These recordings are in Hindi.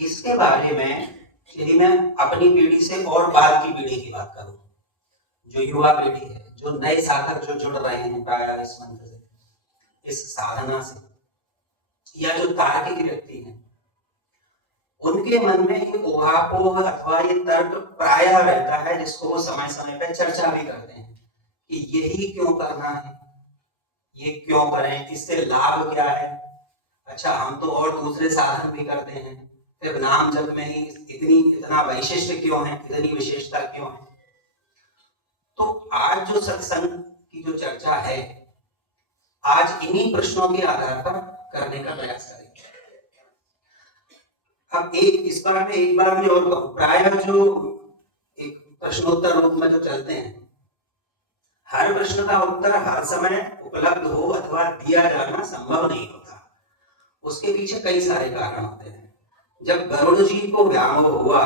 इसके बारे में यदि मैं अपनी पीढ़ी से और बाद की पीढ़ी की बात करूं, जो युवा पीढ़ी है, जो नए साधक जो जुड़ रहे हैं प्रायः इस मंत्र से, इस साधना से, या जो तार्किक व्यक्ति हैं, उनके मन में ये ऊहापोह अथवा ये तर्क प्रायः रहता है, जिसको वो समय समय पर चर्चा भी करते हैं कि यही क्यों करना है, ये क्यों करें, इससे लाभ क्या है। अच्छा, हम तो और दूसरे साधन भी करते हैं, फिर नाम जप में ही इतना वैशिष्ट क्यों है, इतनी विशेषता क्यों है। तो आज जो सत्संग की जो चर्चा है, आज इन्हीं प्रश्नों के आधार पर करने का प्रयास करेंगे। अब इस बार में एक बार भी और प्रायः जो एक प्रश्नोत्तर रूप में जो चलते हैं, हर प्रश्न का उत्तर हर समय उपलब्ध हो अथवा दिया जाना संभव नहीं होता। उसके पीछे कई सारे कारण होते हैं। जब गरुड़ जी को व्यामोह हुआ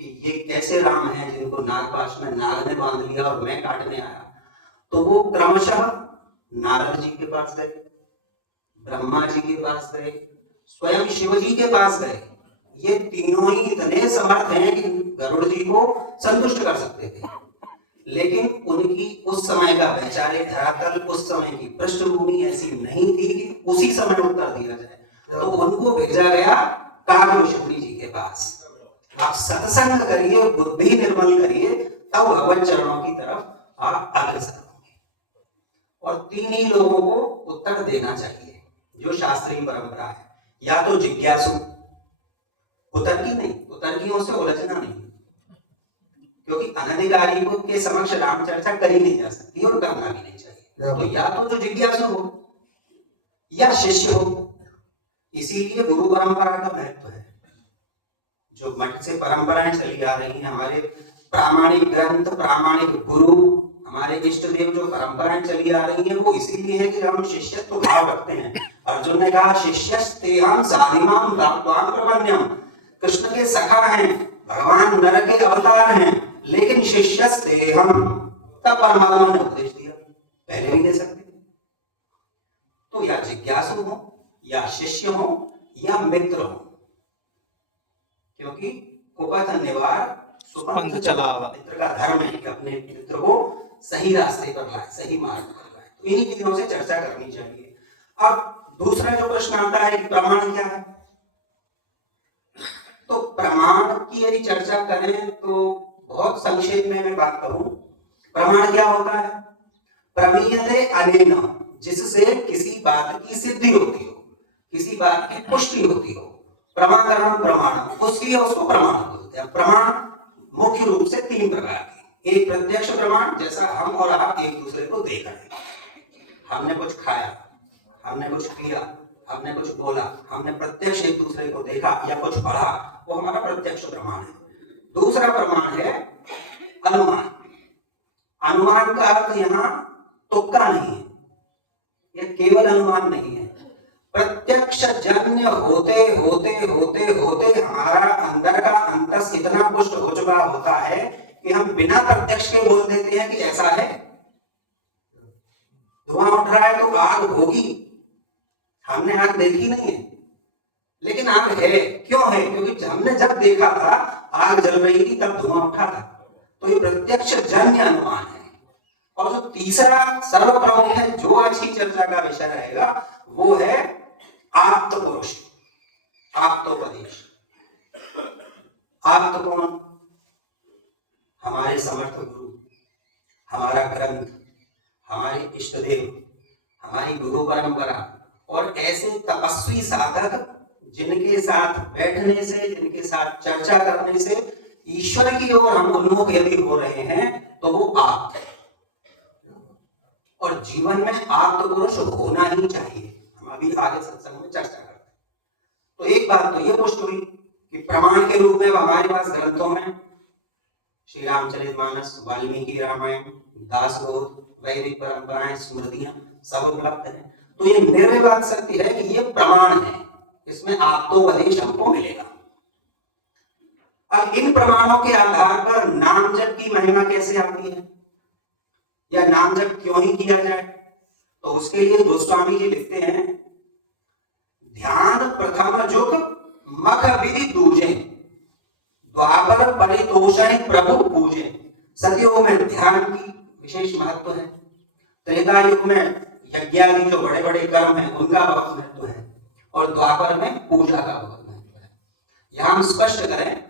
कि ये कैसे राम हैं जिनको नागपाश में नाग ने बांध लिया और मैं काटने आया, तो वो क्रमशः नारद जी के पास गए, ब्रह्मा जी के पास गए, स्वयं शिव जी के पास गए। ये तीनों ही इतने समर्थ हैं कि गरुड़ जी को संतुष्ट कर सकते थे, लेकिन उनकी उस समय का वैचारिक धरातल, उस समय की पृष्ठभूमि ऐसी नहीं थी कि उसी समय उत्तर दिया जाए। तो उनको भेजा गया कालवशुनी जी के पास। आप सत्संग करिए, बुद्धि निर्मल करिए, तब भगवत चरणों की तरफ आप अग्रसर होंगे। और तीन ही लोगों को उत्तर देना चाहिए जो शास्त्रीय परंपरा है, या तो जिज्ञासु, उतर्की नहीं, उतर्कियों से उलझना नहीं, क्योंकि अनधिकारी को के समक्ष राम चर्चा करी नहीं जा सकती और करना भी नहीं चाहिए। तो या तो जो जिज्ञासु हो या शिष्य हो। इसीलिए गुरु परंपरा का महत्व है। जो मठ से परंपराएं चली आ रही हैं, हमारे प्रामाणिक ग्रंथ, प्रामाणिक गुरु, हमारे इष्ट देव, जो परंपराएं चली आ रही हैं, वो इसीलिए है कि हम शिष्यत्व भाव रखते हैं। अर्जुन ने कहा शिष्यस्तेहं साधिमां प्राप्तां प्रपन्नम। कृष्ण के सखा हैं, भगवान नर के अवतार हैं, लेकिन शिष्यस्तेहं, तब परमात्मा ने उपदेश दिया, पहले भी दे सकते। तो या जिज्ञासु हो, या शिष्य हो, या मित्र हो, क्योंकि कुपथ निवार सुपंथ चलावा, मित्र का धर्म है कि अपने मित्र को सही रास्ते पर लाए, सही मार्ग पर लाए। तो इन्हीं चीजों से चर्चा करनी चाहिए। अब दूसरा जो प्रश्न आता है कि प्रमाण क्या है, तो प्रमाण की यदि चर्चा करें तो बहुत संक्षेप में मैं बात करूं, प्रमाण क्या होता है? प्रमीयते अनेन, जिससे किसी बात की सिद्धि होती हो, किसी बात की पुष्टि होती हो। प्रमाकरण प्रमाण, उसको प्रमाण बोलते हैं। प्रमाण मुख्य रूप से तीन प्रकार के। एक प्रत्यक्ष प्रमाण, जैसा हम और आप एक दूसरे को देख रहे हैं, हमने कुछ खाया, हमने कुछ पिया, हमने कुछ बोला, हमने प्रत्यक्ष एक दूसरे को देखा या कुछ पढ़ा, वो हमारा प्रत्यक्ष प्रमाण है। दूसरा प्रमाण है अनुमान। अनुमान का अर्थ यहाँ तुक्का नहीं है, यह केवल अनुमान नहीं है। प्रत्यक्ष जन्य होते होते होते होते हमारा अंदर का अंतस इतना पुष्ट हो चुका होता है कि हम बिना प्रत्यक्ष के बोल देते हैं कि ऐसा है। धुआं उठ रहा है तो आग होगी, हमने आग देखी नहीं है, लेकिन आग है। क्यों है? क्योंकि हमने जब देखा था आग जल रही थी, तब धुआं उठा था। तो ये प्रत्यक्ष जन्य अनुमान है। और जो तीसरा सर्वप्रमुख है, जो आज की चर्चा का विषय रहेगा, वो है आप्तपुरुष, आप्तोपदेश। आप्त कौन? हमारे समर्थ गुरु, हमारा ग्रंथ, हमारे इष्ट देव, हमारी गुरु परंपरा, और ऐसे तपस्वी साधक जिनके साथ बैठने से, जिनके साथ चर्चा करने से ईश्वर की ओर हम उन्मुख यदि हो रहे हैं, तो वो आप्त है। और जीवन में आप्त पुरुष होना ही चाहिए। हम अभी आगे सत्संग में चर्चा करते हैं। तो एक बात तो ये पुष्ट हुई कि प्रमाण के रूप में हमारे पास ग्रंथों में श्री रामचरितमानस, वाल्मीकि रामायण, दासबोध, वैदिक परंपराएं, स्मृतियां सब उपलब्ध है। तो ये निर्विवाद सत्य है कि ये प्रमाण है, इसमें आप्तोपदेश हमको मिलेगा। अब इन प्रमाणों के आधार पर नाम जप की महिमा कैसे आती है, या नाम जप क्यों ही किया जाए, तो उसके लिए गोस्वामी जी लिखते हैं, ध्यान प्रथम जुग मख ध्यान की विशेष महत्व है। त्रेता युग में यज्ञादि जो बड़े बड़े कर्म है उनका बहुत महत्व है, और द्वापर में पूजा का बहुत महत्व है। यहां हम स्पष्ट करें,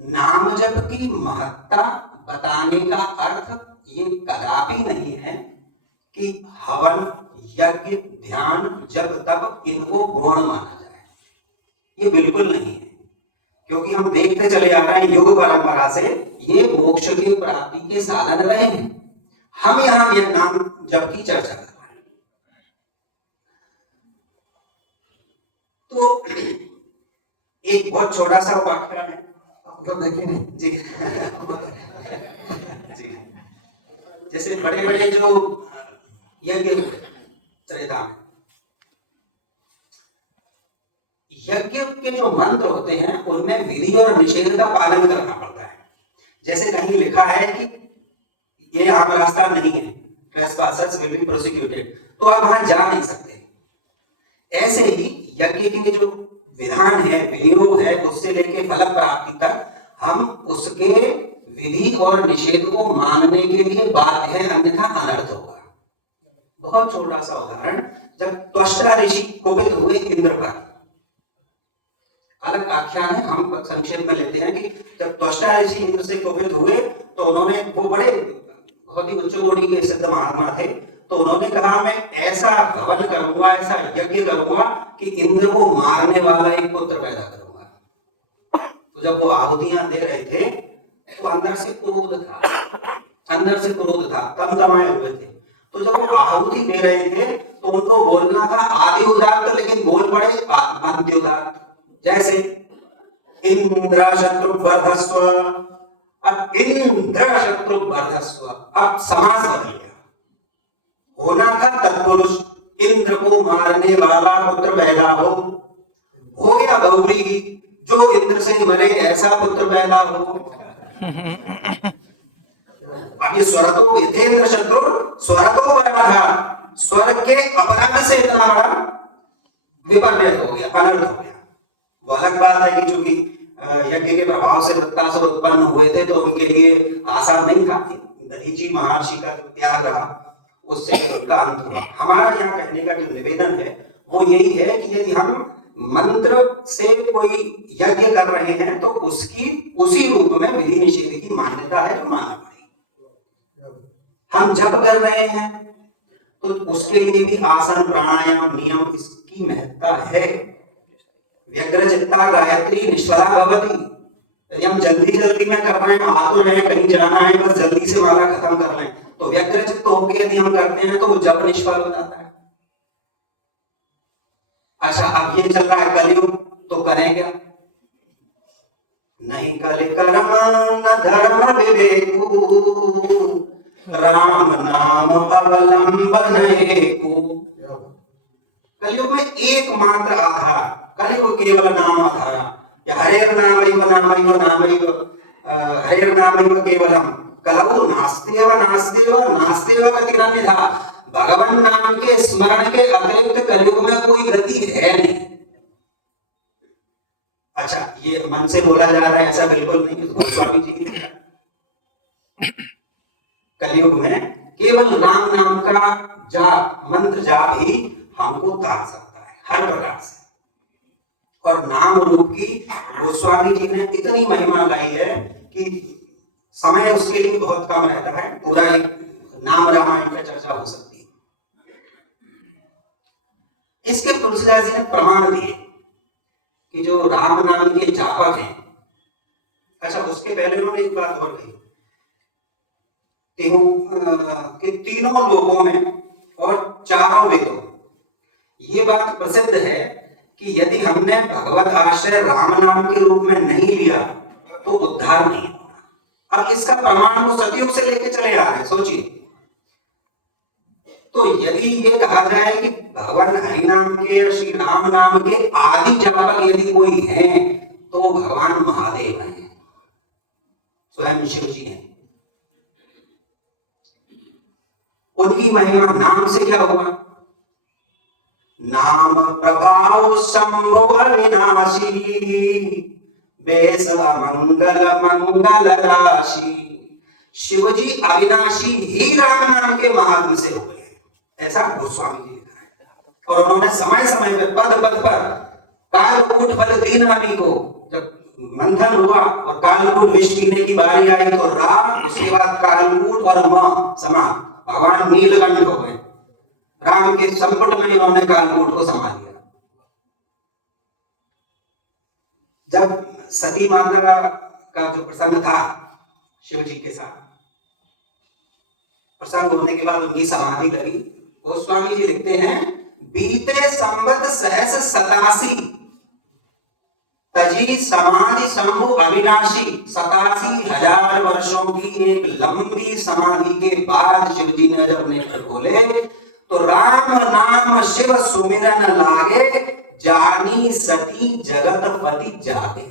नाम जप की महत्ता बताने का अर्थ ये कदापि नहीं है कि हवन, यज्ञ, ध्यान, जप, तप इनको गौण माना जाए। ये बिल्कुल नहीं है, क्योंकि हम देखते चले आ रहे हैं युग परंपरा से ये मोक्ष की प्राप्ति के साधन रहे हैं। हम यहां ये नाम जप की चर्चा कर रहे हैं। तो एक बहुत छोटा सा वाक्य है, देखिए जी जी, जैसे बड़े बड़े जो यज्ञ त्रेता में यज्ञ के जो मंत्र होते हैं उनमें विधि और निषेध का पालन करना पड़ता है। जैसे कहीं लिखा है कि ये यहाँ पर रास्ता नहीं है, trespassers will be prosecuted, तो आप वहां जा नहीं सकते। ऐसे ही यज्ञ के जो विधान है, विनियोग है, उससे लेके फल प्राप्ति तक हम उसके विधि और निषेध को मानने के लिए बाध्य है, अन्यथा अनर्थ होगा। बहुत छोटा सा उदाहरण, जब त्वष्टा ऋषि कोपित हुए इंद्र पर, अलग आख्यान है, हम संक्षेप में लेते हैं कि जब त्वष्टा ऋषि इंद्र से कोपित हुए तो उन्होंने, वो बड़े बहुत ही उच्च कोटि के सिद्ध महात्मा थे, तो उन्होंने कहा मैं ऐसा हवन करूंगा, ऐसा यज्ञ करूंगा कि इंद्र को मारने वाला एक पुत्र पैदा करूंगा। तो जब वो आहुतियां दे रहे थे तो अंदर से क्रोध था, तमतमाए हुए थे। तो जब वो आहुति दे रहे थे तो उनको बोलना था आदि उदात्त, लेकिन बोल पड़े अंत्य उदात्त। जैसे इंद्र शत्रुवर्धस्व, अब इंद्र शत्रुवर्धस्व, अब समास बदल गया। होना था तत्पुरुष, इंद्र को मारने वाला पुत्र पैदा हो या गौरी, जो इंद्र से मरे ऐसा पुत्र पैदा हो। अब ये स्वरतो यथेंद्र शत्रु स्वरतो बना था, स्वर्ग के अपराध से इतना बड़ा विपर्य हो गया, अनर्थ हो गया। वो अलग बात है कि चूंकि यज्ञ के प्रभाव से वृत्तासुर उत्पन्न हुए थे तो उनके लिए आसान नहीं था। दधीची महर्षि का जो त्याग रहा उससे उनका अंत हुआ। हमारा यहाँ कहने का जो निवेदन है वो यही है कि यदि हम मंत्र से कोई यज्ञ कर रहे हैं तो उसकी उसी रूप में विधि निषेध की मान्यता है जो मानना पड़ेगी। हम जप कर रहे हैं तो उसके लिए भी आसन, प्राणायाम, नियम, इसकी महत्ता है। व्यग्र चित्ता गायत्री निष्फला भवति। यदि हम जल्दी जल्दी में कर रहे हैं, आतुर हैं, कहीं जाना है, बस जल्दी से माला खत्म कर लें, तो व्यग्र चित्त होकर यदि हम करते हैं तो वो जप निष्फल हो जाता है। अच्छा, अब ये चल रहा है कलयुग, तो करें क्या? नहीं कलि कर्म न धर्म विवेकु, राम नाम अवलंबन हेतु। कलयुग में एकमात्र आधार, कलयुग केवल नाम आधार, हरेर नामैव नामैव नामैव हरेर नामैव केवलम, कलौ नास्त्येव नास्त्येव नास्त्येव गतिरन्यथा। भगवान नाम के स्मरण के अतिरिक्त कलयुग में कोई गति है नहीं। अच्छा, ये मन से बोला जा रहा है, ऐसा बिल्कुल नहीं। गोस्वामी जी ने कलयुग में केवल राम नाम का जाप, मंत्र जाप ही हमको तार सकता है हर प्रकार से। और नाम रूप की गोस्वामी जी ने इतनी महिमा लाई है कि समय उसके लिए बहुत कम रहता है, पूरा एक नाम रामायण पर चर्चा हो सकती है। इसके तुलसीदास जी ने प्रमाण दिए कि जो राम नाम के जापक हैं। अच्छा, उसके पहले उन्होंने एक बात और कही कि तीनों लोकों में और चारों वेदों, ये बात प्रसिद्ध है कि यदि हमने भगवत आश्रय राम नाम के रूप में नहीं लिया तो उद्धार नहीं होगा। अब इसका प्रमाण वो सतयुग से लेके चले आ रहे हैं, सोचिए। तो यदि ये कहा जाए कि भगवान हरि नाम के या श्री राम नाम के आदि जापक यदि कोई है तो भगवान महादेव हैं, स्वयं शिव जी हैं। उनकी महिमा नाम से क्या हुआ? नाम प्रभाव शंभु अविनाशी, बेस मंगल मंगल राशि, शिवजी अविनाशी ही राम नाम के महात्म से हो गए, ऐसा गोस्वामी जी लिखा है। और उन्होंने समय समय पे पद पद पर कालकूट फल दीनामी को, जब मंथन हुआ और कालकूट विष पीने की बारी आई तो राम, उसके बाद कालकूट और म समा भगवान नीलकंठ हो गए। राम के संकट में इन्होंने कालकूट को संभाल लिया। जब सती माता का जो प्रसंग था शिव जी के साथ, प्रसंग होने के बाद उनकी समाधि लगी। गोस्वामी जी लिखते हैं, बीते संवत सहस 87 तजी समाधि शंभु अविनाशी। 87,000 वर्षों की एक लंबी समाधि के बाद शिव जी ने जब नेत्र खोले तो राम नाम शिव सुमिरन लागे, जानी सती जगत पति जागे।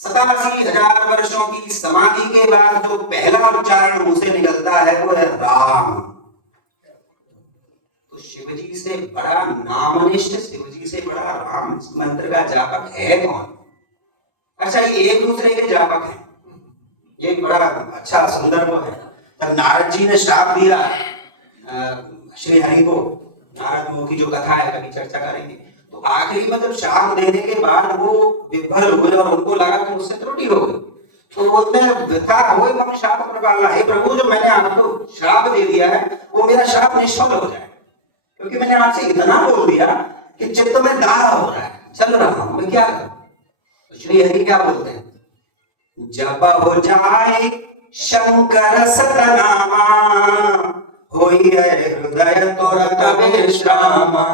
87,000 वर्षों की समाधि के बाद जो पहला उच्चारण मुंह से निकलता है वो है राम। तो शिवजी से बड़ा नामनिष्ठ, शिवजी से बड़ा राम मंत्र का जापक है कौन? अच्छा, ये एक दूसरे के जापक हैं। ये बड़ा अच्छा सुंदर वो है। जब नारद जी ने श्राप दिया श्री हरि को, नारद मुनि की जो कथा है कभी चर्चा करेंगे, तो आखिरी में जब श्राप देने के बाद वो विफल हुए और उनको लगा कि मुझसे त्रुटि हो गई, तो बोलते हैं व्यथा हुए मम श्राप प्रकाला, हे प्रभु जो मैंने आपको श्राप दे दिया है वो मेरा श्राप निष्फल हो जाए, क्योंकि मैंने आपसे इतना बोल दिया कि चित्त में दाह हो रहा है, चल रहा हूं, मैं क्या करूं? तो श्री हरि क्या बोलते हैं, जब हो जाए शंकर सतनामा, होई है हृदय तुरत विश्रामा।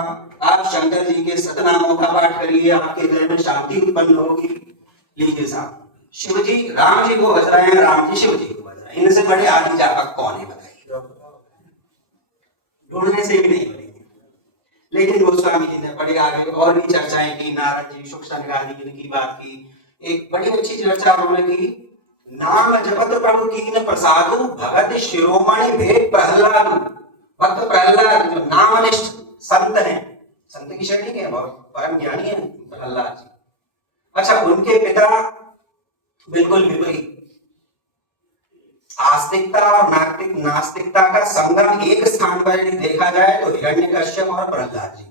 आप शंकर जी के सतनामों का पाठ करिए, आपके हृदय में शांति उत्पन्न होगी। लीजिए साहब, शिव जी राम जी को बज रहे हैं, राम जी शिव जी को बज रहे हैं, इनसे बड़े आदि जापक कौन है बताइए? ढूंढने से भी नहीं बनेंगे। लेकिन गोस्वामी जी ने बड़े आगे और भी चर्चाएं की, नारद जी शुक सनकादि इनकी बात की। एक बड़ी अच्छी चर्चा उन्होंने की, नाम जपत प्रभु कीन प्रसादु, भगत शिरोमणि भेद प्रहलाद। भक्त प्रहलाद जो नामनिष्ठ संत हैं, संत की श्रेणी के बहुत परम ज्ञानी है प्रहलाद जी। अच्छा, उनके पिता बिल्कुल विपरीत, आस्तिकता और नास्तिकता का संगम एक स्थान पर यदि देखा जाए तो हिरण्यकश्यप और प्रहलाद जी।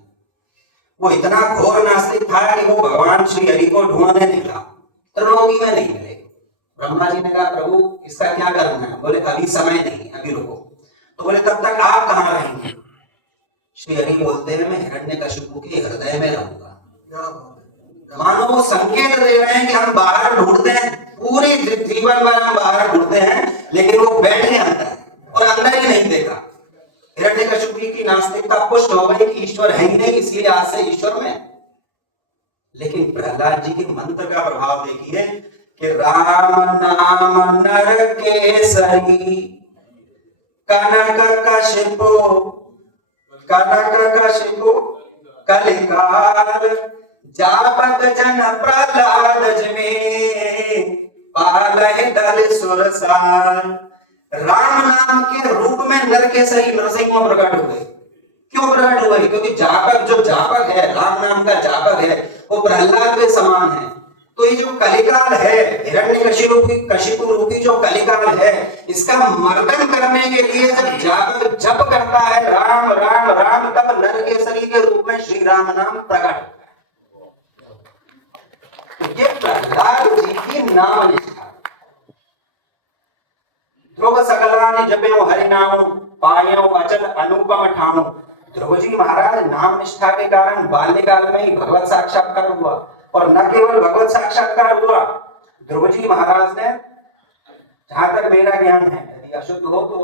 वो इतना घोर नास्तिक था कि वो भगवान श्री हरि को ढूंढने निकला, त्रिलोकी में नहीं मिले। ब्रह्मा जी ने कहा प्रभु इसका क्या करना है? बोले अभी समय नहीं, अभी रुको। तो बोले तब तक आप कहां रहेंगे? श्री हरि बोलते हैं मैं हिरण्यकशिपु के हृदय में रहूंगा। मानो वो संकेत दे रहे हैं कि हम बाहर ढूंढते हैं, पूरे जीवन भर हम बाहर ढूंढते हैं, लेकिन वो बैठ गए अंदर और अंदर ही नहीं देखा। हिरण्यकशिपु की नास्तिकता पुष्ट हो गई कि ईश्वर है ही नहीं, इसलिए आज से ईश्वर में। लेकिन प्रहलाद जी के मंत्र का प्रभाव देखिए कि राम नाम नर केसरी, कनक कशिपु कलिकाल, जापक जन प्रहलाद जिमे, पालय दल सुरसार। राम नाम के रूप में नरकेसरी नरसिंह प्रकट हुए। क्यों प्रकट हुए? क्योंकि जापक जो जापक है, राम नाम का जापक है, वो प्रहलाद के समान है। तो ये जो कलिकाल है, हिरण्यकशिपु रूपी जो कलिकाल है, इसका मर्दन करने के लिए जब जापक जप करता है राम राम राम, तब नरकेसरी के रूप में श्री राम नाम प्रकट होता है। तो ये प्रहलाद जी की नाम निष्ठा। ध्रुव सकलान जपयो हरि नाम, पायो अचल अनुपम ठाम। ध्रुव जी महाराज नाम निष्ठा के कारण बाल्यकाल में ही भगवत साक्षात्कार हुआ, और न केवल भगवत साक्षात्कार हुआ, ध्रुव जी महाराज ने, जहां तक मेरा ज्ञान है, यदि अशुद्ध हो तो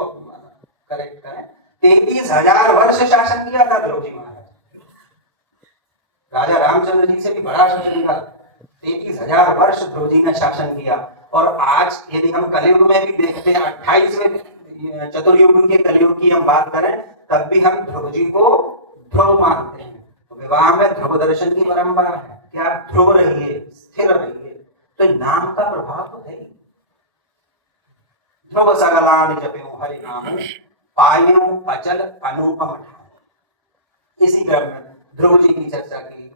करेक्ट करें, 33,000 वर्ष शासन किया था ध्रुव जी महाराज। राजा रामचंद्र जी से भी बड़ा शासन था। 33,000 वर्ष ध्रुव जी ने शासन किया। और आज यदि हम कलयुग में भी देखते हैं, 28वें चतुर्युग के कलयुग की हम बात करें, तब भी हम ध्रुव जी को ध्रुव मानते हैं। तो विवाह में ध्रुव दर्शन की परंपरा है कि आप ध्रुव रहिए, स्थिर रहिए। तो नाम का प्रभाव तो है ही। ध्रुव सकलान जपयो हरि नाम, पायो अचल अनुपम ठाम। इसी क्रम में ध्रुव जी की चर्चा की,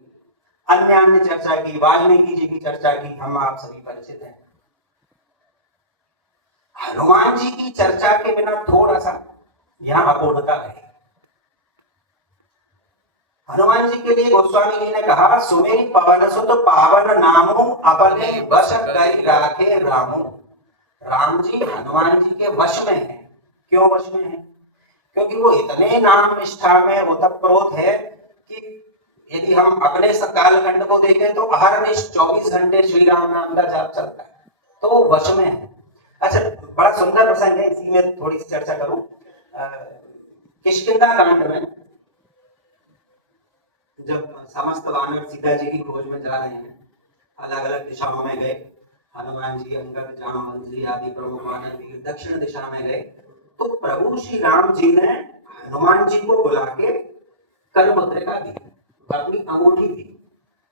अन्य चर्चा की, वाल्मीकि जी की चर्चा की, हम आप सभी परिचित हैं। हनुमान जी की चर्चा के बिना थोड़ा सा यहाँ अपूर्णता है। हनुमान जी के लिए गोस्वामी जी ने कहा, सुमेरी पवन सुत पावन नामो अपने वश करि राखे रामो। राम जी हनुमान जी के वश में है। क्यों वश में है? क्योंकि वो इतने नाम निष्ठा में ओतप्रोत है कि यदि हम अपने कालखंड को देखें तो अहरनिश 24 घंटे श्री राम नाम का जाप चलता है, तो वो वश में है। अच्छा, बड़ा सुंदर प्रसंग है, इसी में थोड़ी सी चर्चा करूं। किष्किंधा कांड में जब समस्त वानर सीता जी की खोज में जा रहे हैं, अलग अलग दिशाओं में गए, हनुमान जी, अंगद, जामवंत आदि प्रमुख वानर भी दक्षिण दिशा में गए, तो प्रभु श्री राम जी ने हनुमान जी को बुला के कर मुद्रिका दी, अपनी अंगूठी दी,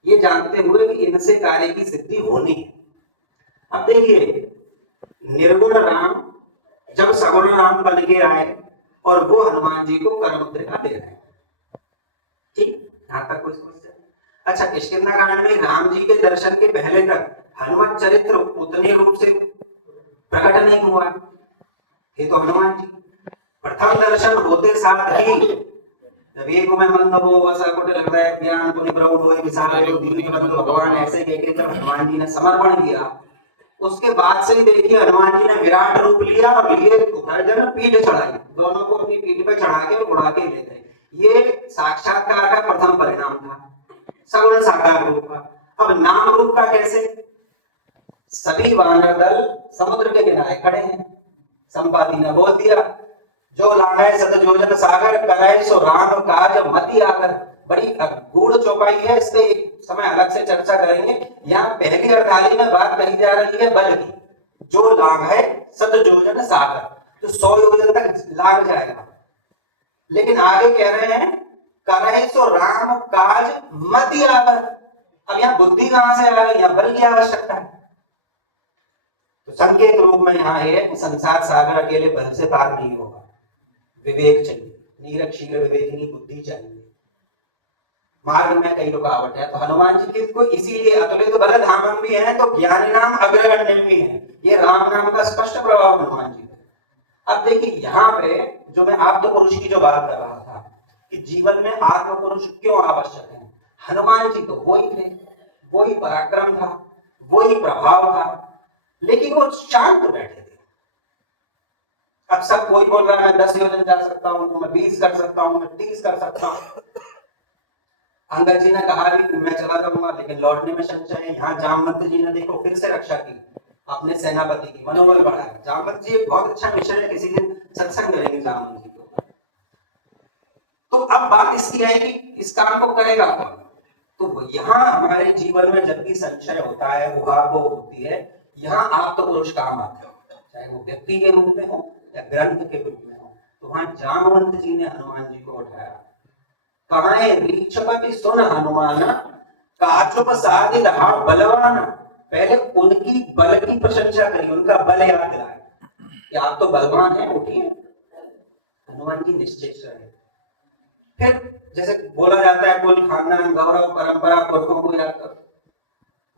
ये जानते हुए कि इनसे कार्य की सिद्धि होनी है। अब देखिए, निर्गुण राम जब सगुण राम बन के आए और वो हनुमान जी को कर मुद्रिका दे रहे हैं, ठीक, यहां तक कोई समस्या? अच्छा, किष्किंधा कांड में राम जी के दर्शन के पहले तक हनुमान चरित्र उतने रूप से प्रकट नहीं हुआ। ये तो हनुमान जी प्रथम दर्शन होते साथ ही जब एक में मंद हो वसा कुटिल हृदय ज्ञान पुनि प्रौढ़ होए विशाल जो दीन बंधु भगवान ऐसे कहके जब हनुमान जी ने समर्पण किया, उसके बाद से ही देखिए हनुमान जी ने विराट रूप लिया और लिए अर्जुन पीठ चढ़ाई, दोनों को अपनी पीठ पे चढ़ा के उड़ा के ले गए। ये साक्षात्कार का प्रथम परिणाम था, सगुण साकार रूप का। अब नाम रूप का कैसे? सभी वानर दल समुद्र के किनारे खड़े हैं, संपादी ने बोल दिया, जो लागे सत जोजन सागर करे सो राम काज मति आकर। बड़ी गूढ़ चौपाई है, इस पे एक समय अलग से चर्चा करेंगे। यहाँ पहली अड़ताली में बात कही जा रही है बल की, जो लाग है सत जोजन सागर, तो 100 योजन तक लाग जाएगा। लेकिन आगे कह रहे हैं करे सो राम काज मति आकर। अब यहाँ बुद्धि कहां से आ गई? यहाँ बल की आवश्यकता है। तो संकेत रूप में यहाँ है कि संसार सागर अकेले बल से पार नहीं होगा, विवेक चाहिए, नीरक्षीर विवेकिनी बुद्धि चाहिए, मार्ग में कई रुकावट है। तो हनुमान जी के को इसीलिए अतुलित बल धामम भी है, तो ज्ञानी नाम अग्रगण्य भी है। ये राम नाम का स्पष्ट प्रभाव हनुमान जी का। अब देखिए यहाँ पे जो मैं आत्म पुरुष की जो बात कर रहा था कि जीवन में आत्म पुरुष क्यों आवश्यक है, हनुमान जी तो वही थे, वही पराक्रम था, वही प्रभाव था, लेकिन वो शांत बैठे थे। अब सब कोई बोल रहा है मैं 10 योजन जा सकता हूं, मैं 20 कर सकता हूं, मैं 30 कर सकता हूं। अंगद जी ने कहा भी मैं चला जाऊंगा, लेकिन लौटने में संशय है। यहाँ जामवंत जी ने देखो फिर से रक्षा की, अपने सेनापति की मनोबल बढ़ाया। जामवंत जी एक बहुत अच्छा विषय है, किसी दिन सत्संग करेंगे जामवंत जी को। तो अब बात इसकी है कि इस काम को करेगा कौन? तो यहाँ हमारे जीवन में जब भी संशय होता है, उहापोह होती है, यहाँ आप तो पुरुष काम आते हो, चाहे वो व्यक्ति के रूप में हो या ग्रंथ के रूप में हो। तो वहां जामवंत जी ने हनुमान जी को उठाया, कहां रीक्षपति सुन हनुमान काचुप साधि रहा बलवान। पहले उनकी बल की प्रशंसा करी, उनका बल याद दिलाया कि आप तो बलवान हैं, उठिए। हनुमान जी निश्चय रहे। फिर जैसे बोला जाता है कुल खानदान गौरव परंपरा पुरखों को याद करो,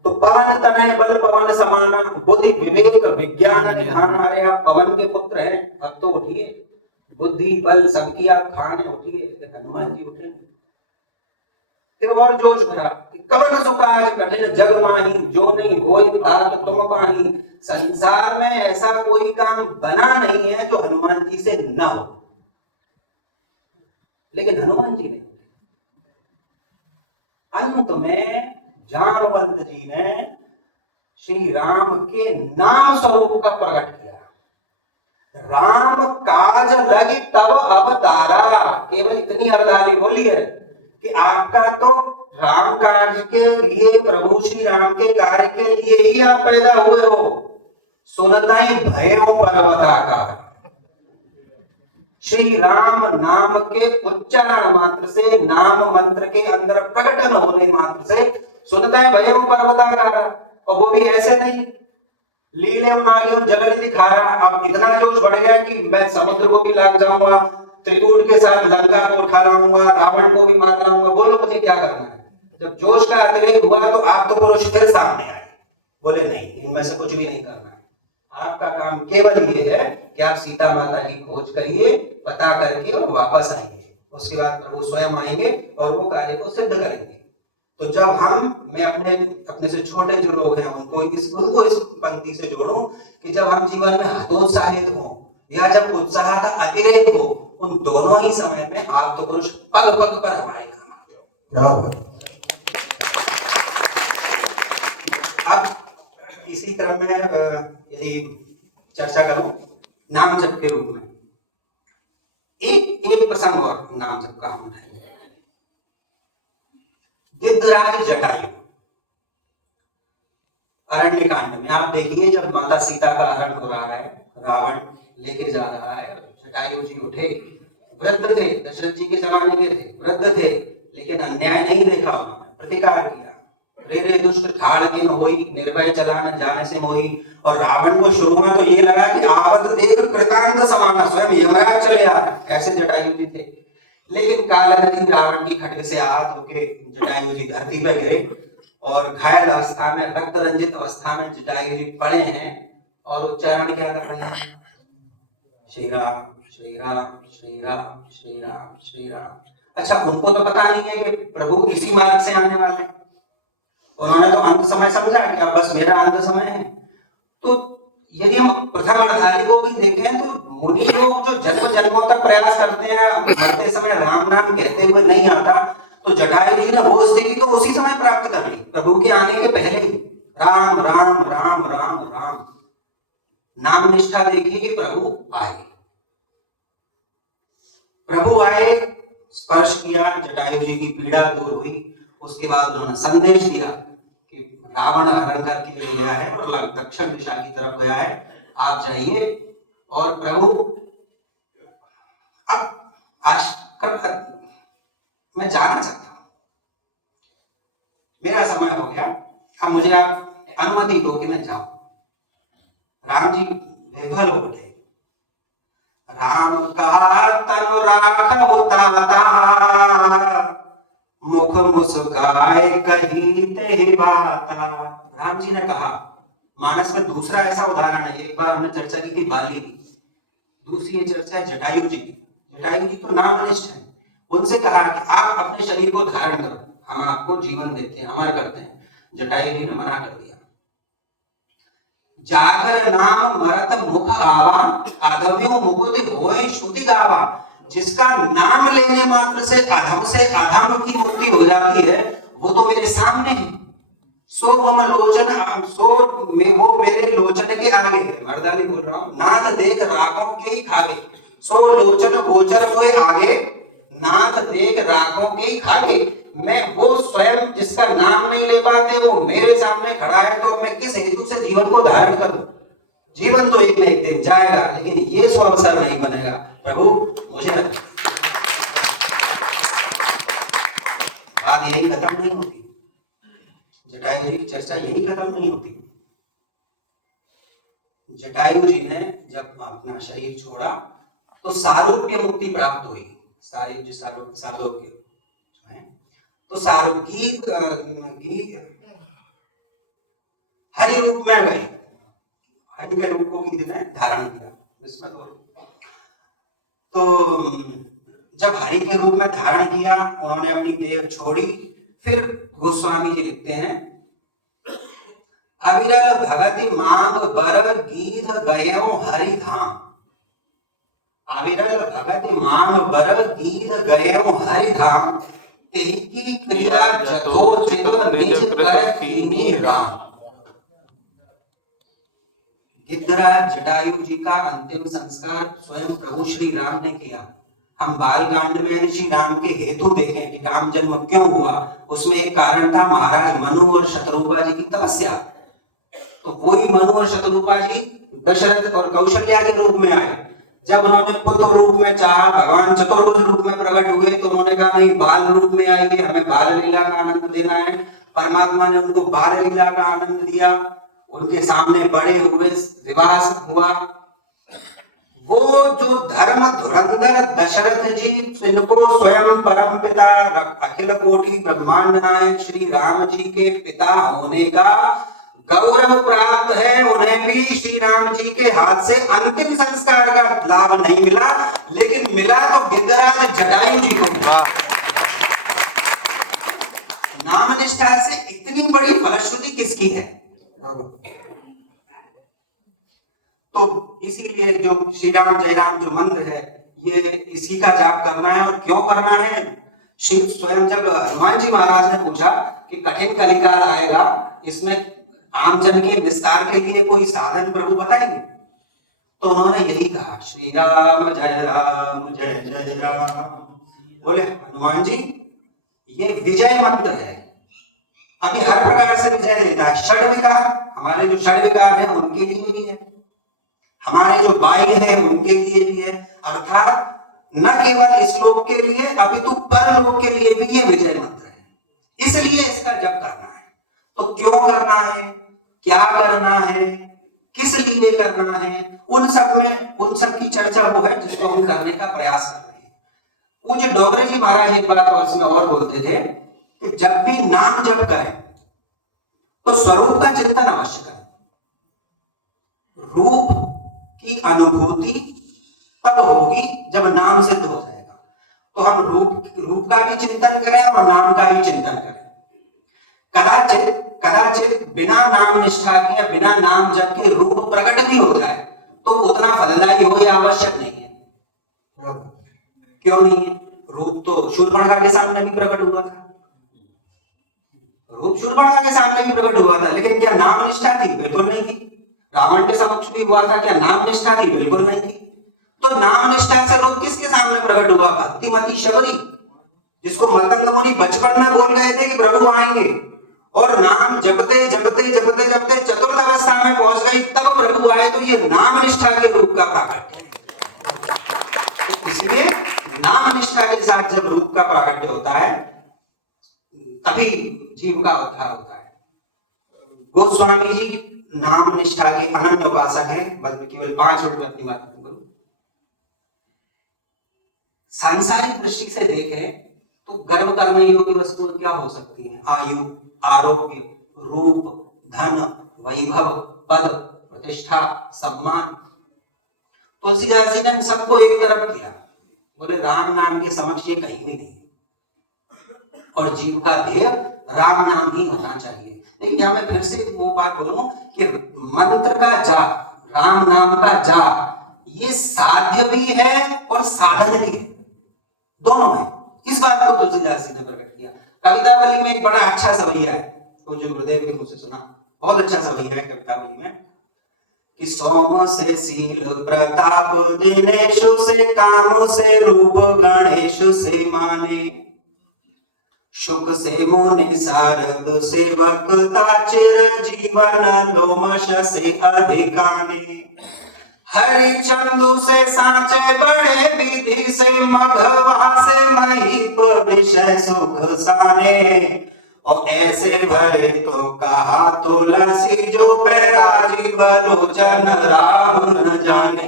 तो पवन तनय बल पवन समाना बुद्धि विवेक विज्ञान निधान। हमारे आप पवन के पुत्र हैं, अब तो उठिए, बुद्धि बल सबकी आप खान है, उठिए। हनुमान जी उठे, फिर और जोश भरा, कवन सुकाज कठिन जग माही, जो नहीं होई तात तुम पाही। संसार में ऐसा कोई काम बना नहीं है जो हनुमान जी से न हो, लेकिन हनुमान जी ने। अंत में जामवंत जी ने श्री राम के नाम स्वरूप का प्रकट किया। राम काज लगी तब अवतारा। केवल इतनी अवतारी बोली है कि आपका तो राम कार्य के लिए, प्रभु श्री राम के कार्य के लिए ही आप पैदा हुए हो। सुनता ही भयो पर्वताकार। श्री राम नाम के उच्चारण मात्र से, नाम मंत्र के अंदर प्रकटन होने मात्र से सुनता है भयो पर्वताकार। और वो भी ऐसे नहीं लीले नालियों जगह दिखा रहा। अब इतना जोश बढ़ गया कि मैं समुद्र को भी लाग जाऊंगा, त्रिकूट के साथ लंका को उठा लाऊंगा, रावण को भी मार लाऊंगा, बोलो मुझे क्या करना है। जब जोश का अतिरेक हुआ तो आप तो पुरुष फिर सामने आए, बोले नहीं, इनमें से कुछ भी नहीं करना है, आपका काम केवल ये है कि आप सीता माता की खोज करिए, पता करके और वापस आइए। उसके बाद प्रभु स्वयं आएंगे और वो कार्य को सिद्ध करेंगे। तो जब मैं अपने से छोटे जो लोग हैं उनको इस पंक्ति से जोड़ूं कि जब हम जीवन में हतोत्साहित हो या जब उत्साह का अतिरेक हो, उन दोनों ही समय में आप तो पुरुष पग पग पर हमारे काम आते हो। अब इसी क्रम में यदि चर्चा करूं नाम जप के रूप में, एक प्रसंग और नाम जप का हम उठाएंगे। गिद्धराज जटायु, अरण्य कांड में आप देखिए जब माता सीता का हरण हो रहा है, रावण लेके जा रहा है, जटायु जी उठे, वृद्ध थे, दशरथ जी के जमाने के थे, वृद्ध थे, लेकिन अन्याय नहीं देखा, उन्होंने प्रतिकार किया। रे दुष्ट ठाड़ के न होई, निर्भय चला न जाने से मोही। और रावण को शुरू में तो ये लगा कि आवत देख कृतांत समाना, स्वयं यमराज चले आ रहे, ऐसे जटायु जी थे। लेकिन कालगति रावण की खड्ग से आहत होके जटायु जी धरती पर गिरे और घायल अवस्था में, रक्त रंजित अवस्था में जटायु जी पड़े हैं और उच्चारण क्या कर रहे हैं? श्री राम श्री राम श्री राम श्री राम श्री राम। अच्छा, उनको तो पता नहीं है कि प्रभु इसी मार्ग से आने वाले हैं। उन्होंने तो अंत समय समझा कि अब बस मेरा अंत समय है। तो यदि हम प्रथम अवतारी को भी देखें तो मुनि लोग जो जन्म जन्मों तक प्रयास करते हैं, मरते समय राम नाम कहते हुए नहीं आता, तो जटायु जी ने वो स्थिति तो उसी समय प्राप्त कर ली, प्रभु के आने के पहले ही। राम राम राम राम राम नाम निष्ठा देखिए कि प्रभु आए, प्रभु आए, स्पर्श किया, जटायु जी की पीड़ा दूर हुई। उसके बाद उन्होंने संदेश दिया कि रावण हरण करके ले गया है और दक्षिण दिशा की तरफ गया है, आप जाइए। और प्रभु अब मैं जाना चाहता हूं, मेरा समय हो गया, अब मुझे आप अनुमति दो कि मैं जाऊं। राम जी बेबल हो गए। राम का तनु राखहु ताता, मुख मुस्काए कही ते बाता। राम जी ने कहा, मानस में दूसरा ऐसा उदाहरण है, एक बार हमने चर्चा की थी बाली की, दूसरी ये चर्चा है जटायु जी की। जटायु जी तो नामनिष्ठ है, उनसे कहा कि आप अपने शरीर को धारण करो, हम आपको जीवन देते हैं, अमर करते हैं। जटायु जी ने मना कर दिया। जागर नाम मरत मुख आवा, अधम्यो मुकुति होय श्रुति गावा। जिसका नाम लेने मात्र से अधम की मुक्ति हो जाती है, वो तो मेरे सामने है। सो मम लोचन, वो मेरे लोचन के आगे है। मर्दानी बोल रहा हूं, नाथ देख राखों के ही खागे। सो लोचन गोचर हुए आगे, नाथ देख राखों के ही खागे। मैं वो स्वयं जिसका नाम नहीं ले पाते, वो मेरे सामने खड़ा है, तो मैं किस हेतु से जीवन को धारण करूं? जीवन तो एक न एक दिन जाएगा, लेकिन ये स्व अवसर नहीं बनेगा। प्रभु मुझे बात यही खत्म नहीं होती, जटायु जी की चर्चा यही खत्म नहीं होती। जटायु जी ने जब अपना शरीर छोड़ा तो सारूप्य मुक्ति प्राप्त हुई। सारूप्य तो सारूगी हरि रूप में गए, हरि के रूप को गीत ने धारण किया। इसमें तो जब हरि के रूप में धारण किया, उन्होंने अपनी देह छोड़ी। फिर गोस्वामी जी लिखते हैं, अविरल भगति मांग बर गीत गयो हरि धाम। अविरल भगति मांग बर गीत गयो हरि धाम, तेहि क्रिया जथोचित निज कर कीनी राम। गिद्धराज जटायु जी का अंतिम संस्कार स्वयं प्रभु श्री राम ने किया। हम बालकांड में श्री राम के हेतु देखें कि राम जन्म क्यों हुआ, उसमें एक कारण था महाराज मनु और शत्रुपा जी की तपस्या। तो वही मनु और शत्रुपा जी दशरथ और कौशल्या के रूप में आए। जब उन्होंने पुत्र रूप में चाहा, भगवान चतुर्भुज रूप में प्रकट हुए, तो उन्होंने कहा नहीं, बाल रूप में आएंगे, हमें बाल लीला का आनंद देना है। परमात्मा ने उनको बाल लीला का आनंद दिया, उनके सामने बड़े हुए, विवाह हुआ। वो जो धर्म धुरंधर दशरथ जी, इनको स्वयं परम पिता अखिल कोटि ब्रह्मांड नायक श्री राम जी के पिता होने का गौरव प्राप्त है, उन्हें भी श्री राम जी के हाथ से अंतिम संस्कार का लाभ नहीं मिला, लेकिन मिला तो गिद्धराज जटायु जी को। नाम निष्ठा से इतनी बड़ी फलश्रुति किसकी है? तो इसीलिए जो श्री राम जय राम जो मंत्र है, ये इसी का जाप करना है। और क्यों करना है? शिव स्वयं जब हनुमान जी महाराज ने पूछा कि कठिन कलिकाल आएगा, इसमें आमजन के विस्तार के लिए कोई साधन प्रभु बताएंगे, तो उन्होंने यही कहा, श्री राम जय जय राम। बोले हनुमान जी ये विजय मंत्र है, अभी हर प्रकार से विजय देता है। षड विकार, हमारे जो षड विकार है उनके लिए भी है, हमारे जो बाह्य है उनके लिए भी है, अर्थात न केवल इस लोक के लिए अपितु परलोक के लिए भी ये विजय मंत्र है। इसलिए इसका जप करना है। तो क्यों करना है, क्या करना है, किस लिए करना है, उन सब की चर्चा वो है जिसको हम करने का प्रयास कर रहे हैं। पूज्य डोगरे जी महाराज एक बात और इसमें और बोलते थे कि जब भी नाम जप करें तो स्वरूप का चिंतन अवश्य करें। रूप की अनुभूति तब होगी जब नाम सिद्ध हो जाएगा। तो हम रूप का भी चिंतन करें और नाम का भी चिंतन करें। कदाचित बिना नाम निष्ठा के या बिना नाम जप के रूप प्रकट भी हो जाए तो उतना फलदायी हो या आवश्यक नहीं है। क्यों नहीं है? रूप तो शूर्पणखा के सामने भी प्रकट हुआ था, रूप शूर्पणखा के सामने भी प्रकट हुआ था, लेकिन क्या नाम निष्ठा थी? बिल्कुल नहीं थी। रावण के समक्ष भी हुआ था, क्या नाम निष्ठा थी? बिल्कुल नहीं थी। तो नाम निष्ठा से रूप किसके सामने प्रकट हुआ? भक्तिमती शबरी, जिसको मतंग मुनि बचपन में बोल गए थे कि प्रभु आएंगे, और नाम जपते जपते जपते जपते चतुर्थ अवस्था में पहुंच गई, तब प्रभु आए। तो ये नाम निष्ठा के रूप का प्राकट्य है। तो इसलिए नाम निष्ठा के साथ जब रूप का प्राकट्य होता है तभी जीव का उद्धार होता है। गोस्वामी जी नाम निष्ठा के अनन्य उपासक हैं। बस केवल 5 मिनट में अपनी बात खत्म करूं। सांसारिक दृष्टि से देखें तो गर्व करने योग्य वस्तुएं क्या हो सकती हैं? आयु, आरोग्य, रूप, धन, वैभव, पद, प्रतिष्ठा, सम्मान। तुलसीदास जी ने सबको एक तरफ किया, बोले राम नाम के समक्ष ये कहीं भी नहीं, और जीव का ध्येय राम नाम ही होना चाहिए। लेकिन यहां मैं फिर से वो बात बोलूं कि मंत्र का जाप, राम नाम का जाप, ये साध्य भी है और साधन भी है, दोनों है। इस बात को तुलसीदास जी ने प्रकट किया। कवितावली में एक बड़ा अच्छा सवैया है, तो जो गुरुदेव के मुझसे सुना, बहुत अच्छा सवैया है कवितावली में कि सोम से सील प्रताप दिनेशु से काम से रूप गणेश से माने, शुक से मुनि सारद सेवक ताचिर जीवन लोमश से अधिकाने, हरिचंदु से सांचे बड़े विधि से मघवा से महीप विषय सुख साने, और ऐसे भरे तो कहा तुलसी जो पैराजी बलोचन राम न जाने।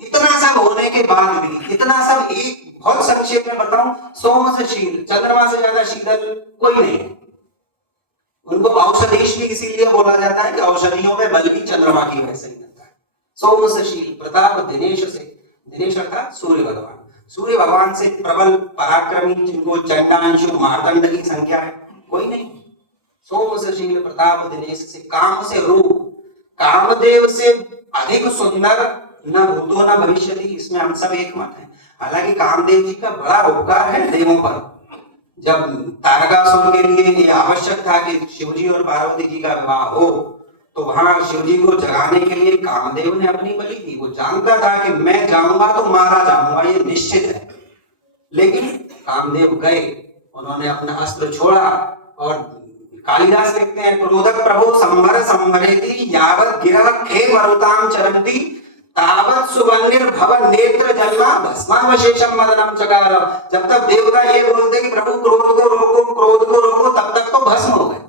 इतना सब होने के बाद भी, इतना सब एक बहुत संक्षेप में बताऊं, सोम से शील, चंद्रमा से ज्यादा शीतल कोई नहीं है। उनको औषधीश भी इसीलिए बोला जाता है कि औषधियों में बल भी चंद्रमा की वजह से मिलता है। सोम से शील, प्रताप दिनेश से, दिनेश अर्थात सूर्य भगवान, सूर्य भगवान से प्रबल पराक्रमी, जिनको चंडांशु मार्तंड की संख्या है, कोई नहीं। सोम से शील, प्रताप दिनेश से, काम से रूप, कामदेव से अधिक सुंदर न भूतो न भविष्यति, इसमें हम सब एक मत हैं। हालांकि कामदेव जी का बड़ा उपकार है देवों पर। जब तारकासुर के लिए ये आवश्यक था कि शिवजी और पार्वती जी का विवाह हो, तो वहां शिवजी को जगाने के लिए कामदेव ने अपनी बलि दी। वो जानता था कि मैं जाऊंगा तो मारा जाऊंगा, ये निश्चित है। लेकिन कामदेव गए, उन्होंने अपना अस्त्र छोड़ा, और कालिदास लिखते हैं क्रोधक प्रभु संवर संवरेति यावत गिरा खे मरुताम चरंती तावत सुवर्णिर भवन नेत्र जन्मा भस्मावशेषम मदनम चकार। जब तक देवता ये बोलते कि प्रभु क्रोध को रोको, क्रोध को रोको, तब तक तो भस्म हो गए।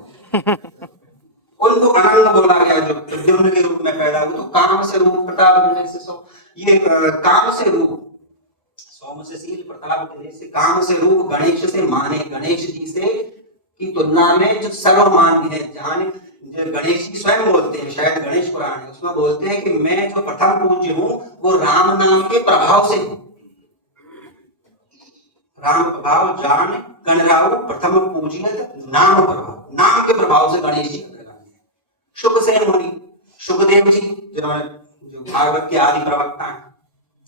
उनको अनंग बोला गया जो प्रद्युम्न के रूप में पैदा हुए। तो काम से रूप, प्रताप देने से सो, ये काम से रूप, सोम से शील, प्रताप देने से, काम से रूप, गणेश से माने, गणेश जी से की तुलना में जो सर्वमान्य है, जहां जो गणेश जी स्वयं बोलते हैं, शायद गणेश पुराण है, उसमें बोलते हैं कि मैं जो प्रथम पूज्य हूँ वो राम नाम के प्रभाव से हूँ। राम प्रभाव जान गणराव प्रथम पूजियत नाम प्रभाव, नाम के प्रभाव से गणेश जी प्रकट हैं। शुकसेन मुनि, शुकदेव जी जो भागवत के आदि प्रवक्ता हैं,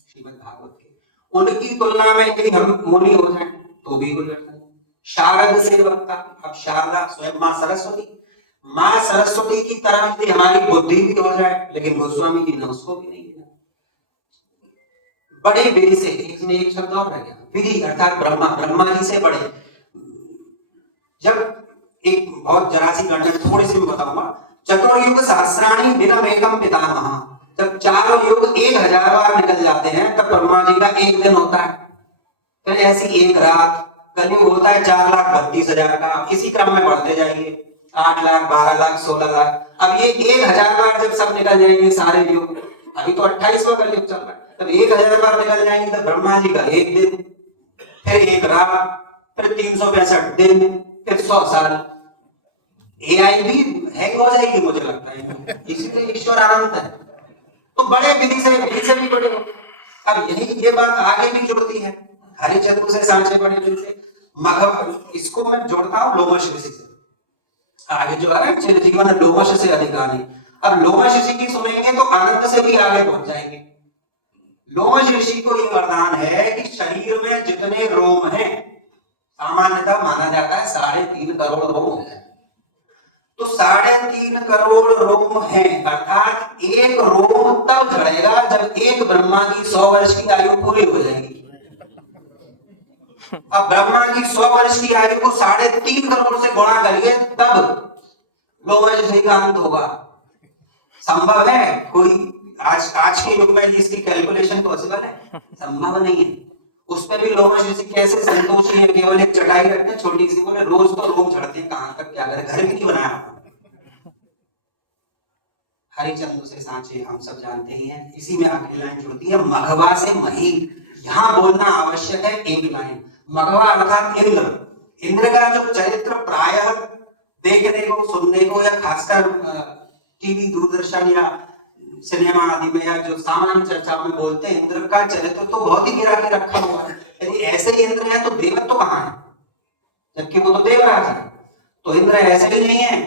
श्रीमद् भागवत के, उनकी तुलना में यदि हम मुनि हो जाए तो भी कोई अर्थ नहीं। शारद से वक्ता, अब शारदा स्वयं माँ सरस्वती, माँ सरस्वती की तरह यदि हमारी बुद्धि भी हो जाए, लेकिन गोस्वामी जी ने उसको भी नहीं किया। बड़े विधि से, इसमें एक शब्द और रह गया, विधि अर्थात ब्रह्मा, ब्रह्मा जी से बड़े। जब एक बहुत जरा सी गणना थोड़ी सी मैं बताऊंगा, चतुर्युग सहस्राणी दिनम एकम पितामह, जब चारों युग 1000 बार निकल जाते हैं तब ब्रह्मा जी का एक दिन होता है। फिर ऐसी एक रात, कलयुग होता है 4,32,000 का, इसी क्रम में बढ़ते जाइए, 8 लाख, 12 लाख, 16 लाख। अब ये 1000 बार जब सब निकल जाएंगे सारे युग, अभी तो 28वां कलयुग चल रहा है, तब 1000 बार निकल जाएंगे तब ब्रह्मा जी का एक दिन, फिर एक रात, फिर 365 दिन, फिर 100 साल। एआई भी हैंग हो जाएगी मुझे लगता है, इसीलिए ईश्वर अनंत है। तो बड़े विधि से भी बड़े हो। अब यही ये बात आगे भी जुड़ती है, हरिचंद्र से सांचे बड़े विधि से, मगध, इसको मैं जोड़ता हूँ लोमश ऋषि से। आगे जो है चिरजीवन लोमश से अधिकारी, अब लोमश ऋषि की सुनेंगे तो अनंत से भी आगे पहुंच जाएंगे। लोमश ऋषि को ये वरदान है कि शरीर में जितने रोम हैं, सामान्यतः माना जाता है 3.5 करोड़ रोम है, तो 3.5 करोड़ रोम है, अर्थात एक रोम तब झड़ेगा जब एक ब्रह्मा की 100 वर्ष की आयु पूरी हो जाएगी। अब ब्रह्मा की 100 वर्ष की आयु को 3.5 करोड़ से गुणा करिए तब लोमश ऋषि का अंत होगा। संभव है कोई आज के युग में इसकी कैलकुलेशन पॉसिबल है? संभव नहीं है। उस पर भी लोमश ऋषि कैसे संतोषी है, केवल एक चटाई रखते हैं छोटी सी, बोले रोज तो रोम झड़ते हैं, कहां तक क्या करें, घर भी नहीं बनाया। हरिचंद्र से सांचे हम सब जानते ही हैं, इसी में आखिरी लाइन जुड़ती है, मघवा से मही। यहां बोलना आवश्यक है एक लाइन, मघवा अर्थात इंद्र। इंद्र का जो चरित्र प्रायः देखने को, सुनने को, या खासकर टीवी, दूरदर्शन या सिनेमा आदि में, या जो सामान्य चर्चा में बोलते हैं, इंद्र का चरित्र तो बहुत ही गिरा के रखा हुआ है। यदि ऐसे इंद्र है तो देवत्व तो कहां है, जबकि वो तो देवराज है। तो इंद्र ऐसे ही नहीं है।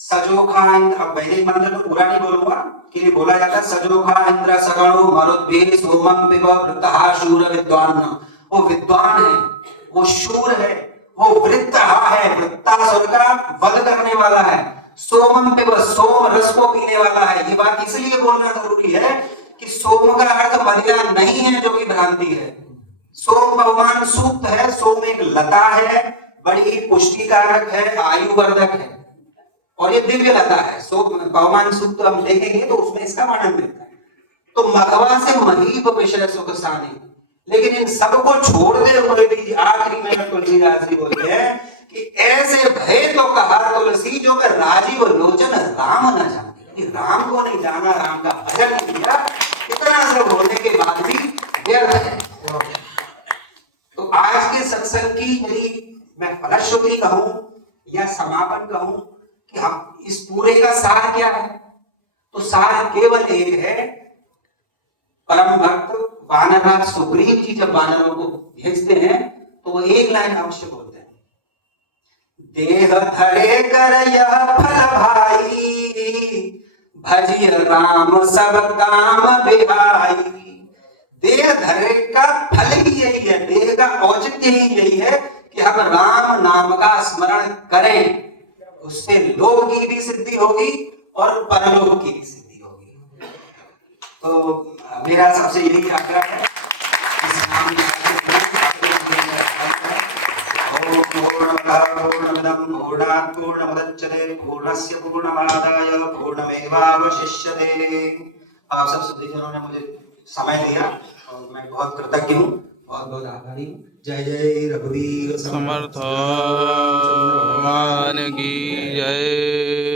सजोखा इंद्र, अब वैदिक मंत्र तो पूरा नहीं बोलूंगा, के लिए बोला जाता है सजोखा इंद्र सगणो मरुद्भे सोमं पिब वृत्तहा शूर विद्वान। वो विद्वान है, वो शूर है, वो वृत्तहा है, वृत्तासुर का वध करने वाला है, सोमं पिब सोम रस को पीने वाला है। ये बात इसलिए बोलना जरूरी है कि सोम का अर्थ मदिरा नहीं है जो कि भ्रांति है। सोम भगवान सूक्त है, सोम एक लता है, बड़ी ही पुष्टिकारक है, आयुवर्धक है, और ये दिव्य लता है। सो पवमान सूक्त हम देखेंगे तो उसमें इसका वर्णन मिलता है। तो मघवा से महीप विषय सुख सानी, लेकिन इन सबको छोड़ते हुए भी आखिरी में तुलसीदास जी बोलते हैं कि ऐसे भय तो कहा तुलसी जो मैं राजीव लोचन राम न जाने। राम को नहीं जाना, राम का भजन नहीं किया, इतना सब होने के बाद भी व्यर्थ है। तो आज के सत्संग की यदि मैं फलश्रुति कहूं या समापन कहूं कि हम इस पूरे का सार क्या है, तो सार केवल एक है। परम भक्त वानरराज सुग्रीव जी जब वानरों को भेजते हैं तो वो एक लाइन अवश्य बोलते हैं, देह धरे कर यह फल भाई, भजिय राम सब काम बिहाई। देह धरे का फल ही यही है, देह का औचित्य ही यही है कि हम राम नाम का स्मरण करें, उससे लोक की भी सिद्धि होगी और परलोक की भी सिद्धि होगी। तो मेरा सबसे यही आग्रह है, पूर्णमदच्यते पूर्णस्य पूर्णमादाय पूर्णमेवावशिष्यते। आप सब सदस्यों ने मुझे समय दिया और मैं बहुत कृतज्ञ हूँ, बहुत बहुत आभारी हूँ। जय जय रघुवीर समर्थ भगवान की जय।